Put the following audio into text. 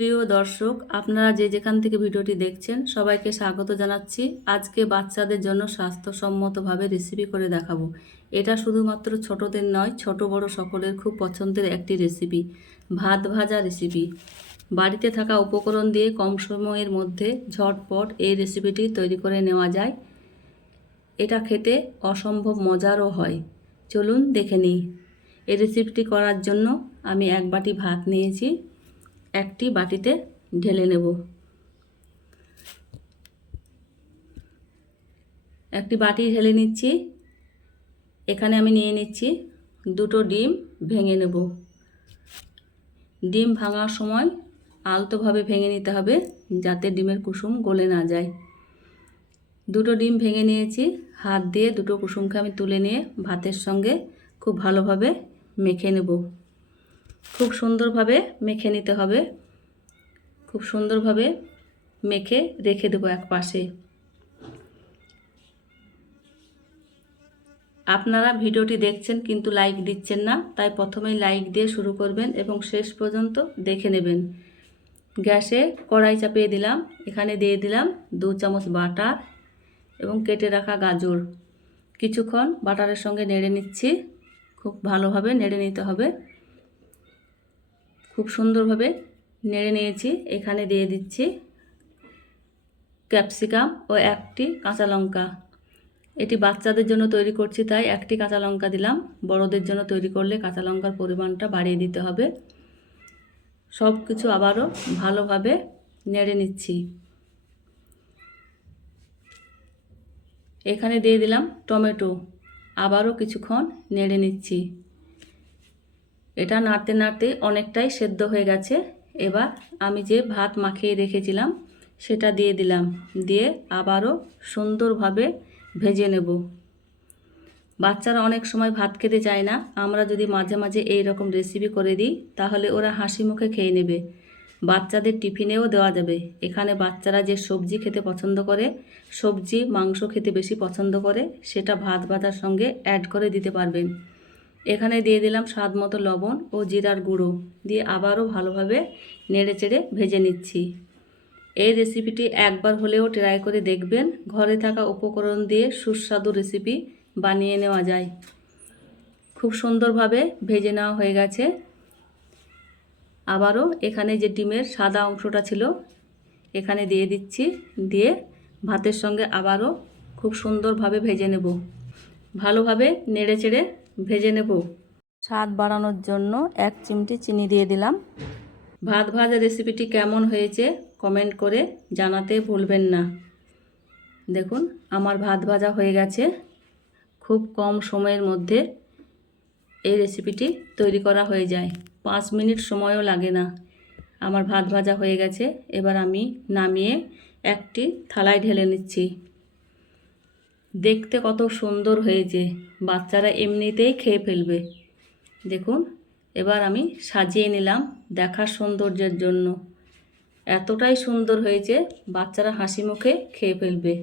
প্রিয় দর্শক, আপনারা যে যেখান থেকে ভিডিওটি দেখছেন, সবাইকে স্বাগত জানাচ্ছি। আজকে বাচ্চাদের জন্য স্বাস্থ্যসম্মতভাবে রেসিপি করে দেখাবো। এটা শুধুমাত্র ছোটদের নয়, ছোট বড় সকলের খুব পছন্দের একটি রেসিপি ভাত ভাজা রেসিপি বাড়িতে থাকা উপকরণ দিয়ে কম সময়ের মধ্যে ঝটপট এই রেসিপিটি তৈরি করে নেওয়া যায়। এটা খেতে অসম্ভব মজারও হয়। চলুন দেখে নিই। এই রেসিপিটি করার জন্য আমি এক বাটি ভাত নিয়েছি। একটি বাটিতে ঢেলে নেব। একটি বাটি ঢেলে নিচ্ছি। এখানে আমি নিয়ে নিচ্ছি দুটো ডিম ভেঙে নেব। ডিম ভাঙার সময় আলতোভাবে ভেঙে নিতে হবে যাতে ডিমের কুসুম গলে না যায়। দুটো ডিম ভেঙে নিয়েছি। হাত দিয়ে দুটো কুসুমকে আমি তুলে নিয়ে ভাতের সঙ্গে খুব ভালোভাবে মেখে নেব। খুব সুন্দরভাবে মেখে নিতে হবে। খুব সুন্দরভাবে মেখে রেখে দেবো এক পাশে। আপনারা ভিডিওটি দেখছেন কিন্তু লাইক দিচ্ছেন না, তাই প্রথমেই লাইক দিয়ে শুরু করবেন এবং শেষ পর্যন্ত দেখে নেবেন। গ্যাসে কড়াই চাপিয়ে দিলাম, এখানে দিয়ে দিলাম দু চামচ বাটার এবং কেটে রাখা গাজর। কিছুক্ষণ বাটারের সঙ্গে নেড়ে নিচ্ছি, খুব ভালোভাবে নেড়ে নিতে হবে। খুব সুন্দরভাবে নেড়ে নিয়েছি। এখানে দিয়ে দিচ্ছি ক্যাপসিকাম ও একটি কাঁচা লঙ্কা। এটি বাচ্চাদের জন্য তৈরি করছি, তাই একটি কাঁচা লঙ্কা দিলাম। বড়দের জন্য তৈরি করলে কাঁচা লঙ্কার পরিমাণটা বাড়িয়ে দিতে হবে। সব কিছু আবারও ভালোভাবে নেড়ে নিচ্ছি। এখানে দিয়ে দিলাম টমেটো। আবারও কিছুক্ষণ নেড়ে নিচ্ছি। এটা নাড়তে নাড়তে অনেকটাই সেদ্ধ হয়ে গেছে। এবার আমি যে ভাত মাখিয়ে রেখেছিলাম, সেটা দিয়ে দিলাম। দিয়ে আবারও সুন্দরভাবে ভেজে নেব। বাচ্চারা অনেক সময় ভাত খেতে চায় না। আমরা যদি মাঝে মাঝে এই রকম রেসিপি করে দিই, তাহলে ওরা হাসি মুখে খেয়ে নেবে। বাচ্চাদের টিফিনেও দেওয়া যাবে। এখানে বাচ্চারা যে সবজি খেতে পছন্দ করে, সবজি, মাংস খেতে বেশি পছন্দ করে, সেটা ভাত ভাতার সঙ্গে অ্যাড করে দিতে পারবেন। এখানে দিয়ে দিলাম স্বাদ মতো লবণ ও জিরার গুঁড়ো দিয়ে আবারও ভালোভাবে নেড়ে চেড়ে ভেজে নিচ্ছি। এই রেসিপিটি একবার হলেও ট্রাই করে দেখবেন। ঘরে থাকা উপকরণ দিয়ে সুস্বাদু রেসিপি বানিয়ে নেওয়া যায়। খুব সুন্দরভাবে ভেজে নেওয়া হয়ে গেছে। আবারও এখানে যে ডিমের সাদা অংশটা ছিল, এখানে দিয়ে দিচ্ছি। দিয়ে ভাতের সঙ্গে আবারও খুব সুন্দরভাবে ভেজে নেব। ভালোভাবে নেড়ে চেড়ে ভেজে নেব। স্বাদ বাড়ানোর জন্য এক চিমটি চিনি দিয়ে দিলাম। ভাত ভাজা রেসিপিটি কেমন হয়েছে কমেন্ট করে জানাতে ভুলবেন না। দেখুন আমার ভাত ভাজা হয়ে গেছে। খুব কম সময়ের মধ্যে এই রেসিপিটি তৈরি করা হয়ে যায়। পাঁচ মিনিট সময়ও লাগে না। আমার ভাত ভাজা হয়ে গেছে। এবার আমি নামিয়ে একটি থালায় ঢেলে নিচ্ছি। দেখতে কত সুন্দর হয়েছে। বাচ্চারা এমনিতেই খেয়ে ফেলবে। দেখুন, এবার আমি সাজিয়ে নিলাম দেখার সৌন্দর্যের জন্য। এতটাই সুন্দর হয়েছে, বাচ্চারা হাসি মুখে খেয়ে ফেলবে।